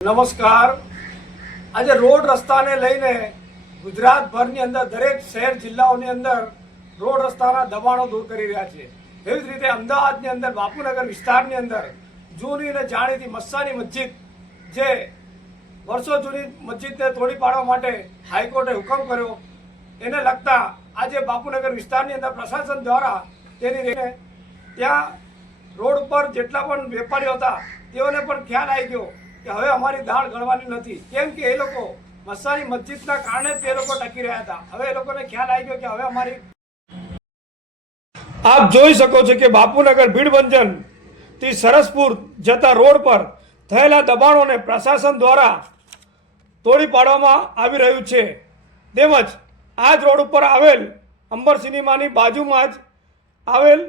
નમસ્કાર. આજે રોડ રસ્તાને લઈને ગુજરાતભરની અંદર દરેક શહેર જિલ્લાઓની અંદર રોડ રસ્તાના દબાણો દૂર કરી રહ્યા છે. એવી જ રીતે અમદાવાદની અંદર, બાપુનગર વિસ્તારની અંદર જૂની અને જાણીતી મસ્સાની મસ્જિદ જે વર્ષો જૂની મસ્જિદને તોડી પાડવા માટે હાઈકોર્ટે હુકમ કર્યો. એને લગતા આજે બાપુનગર વિસ્તારની અંદર પ્રશાસન દ્વારા તેની રીતે ત્યાં રોડ ઉપર જેટલા પણ વેપારીઓ હતા, તેઓને પણ ખ્યાલ આવી ગયો. કે હવે અમારી દાળ ગણવાની નથી. કેમ કે એ લોકો મસ્સાની મસ્જિદના કારણે તે લોકો ટકી રહ્યા હતા. હવે એ લોકોને ખ્યાલ આવી ગયો કે હવે અમારી આપ જોઈ શકો છો કે બાપુનગર ભીડભંજનથી સરસપુર જતા રોડ પર થયેલા દબાણોને પ્રશાસન દ્વારા તોડી પાડવામાં આવી રહ્યું છે. તેમજ આ જ રોડ ઉપર આવેલ અંબર સિનેમાની બાજુમાં જ આવેલ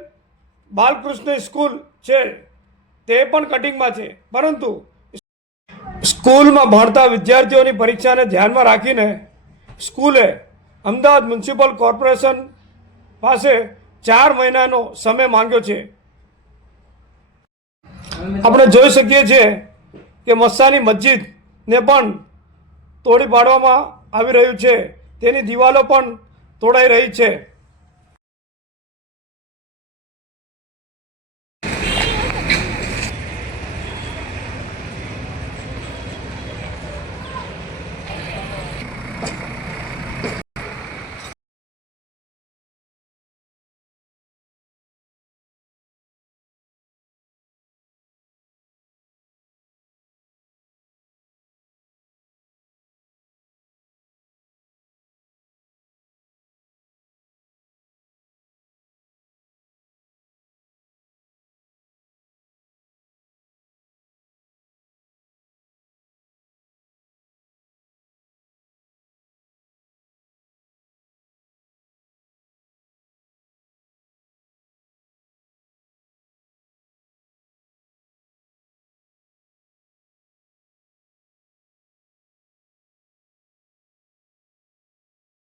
બાલકૃષ્ણ સ્કૂલ છે. તે પણ કટિંગમાં છે. પરંતુ સ્કૂલમાં ભણતા વિદ્યાર્થીઓની પરીક્ષાને ધ્યાનમાં રાખીને સ્કૂલે અમદાવાદ મ્યુનિસિપલ કોર્પોરેશન પાસે ચાર મહિનાનો સમય માંગ્યો છે. આપણે જોઈ શકીએ છીએ કે મસ્સાની મસ્જિદને પણ તોડી પાડવામાં આવી રહ્યું છે. તેની દિવાલો પણ તોડાઈ રહી છે.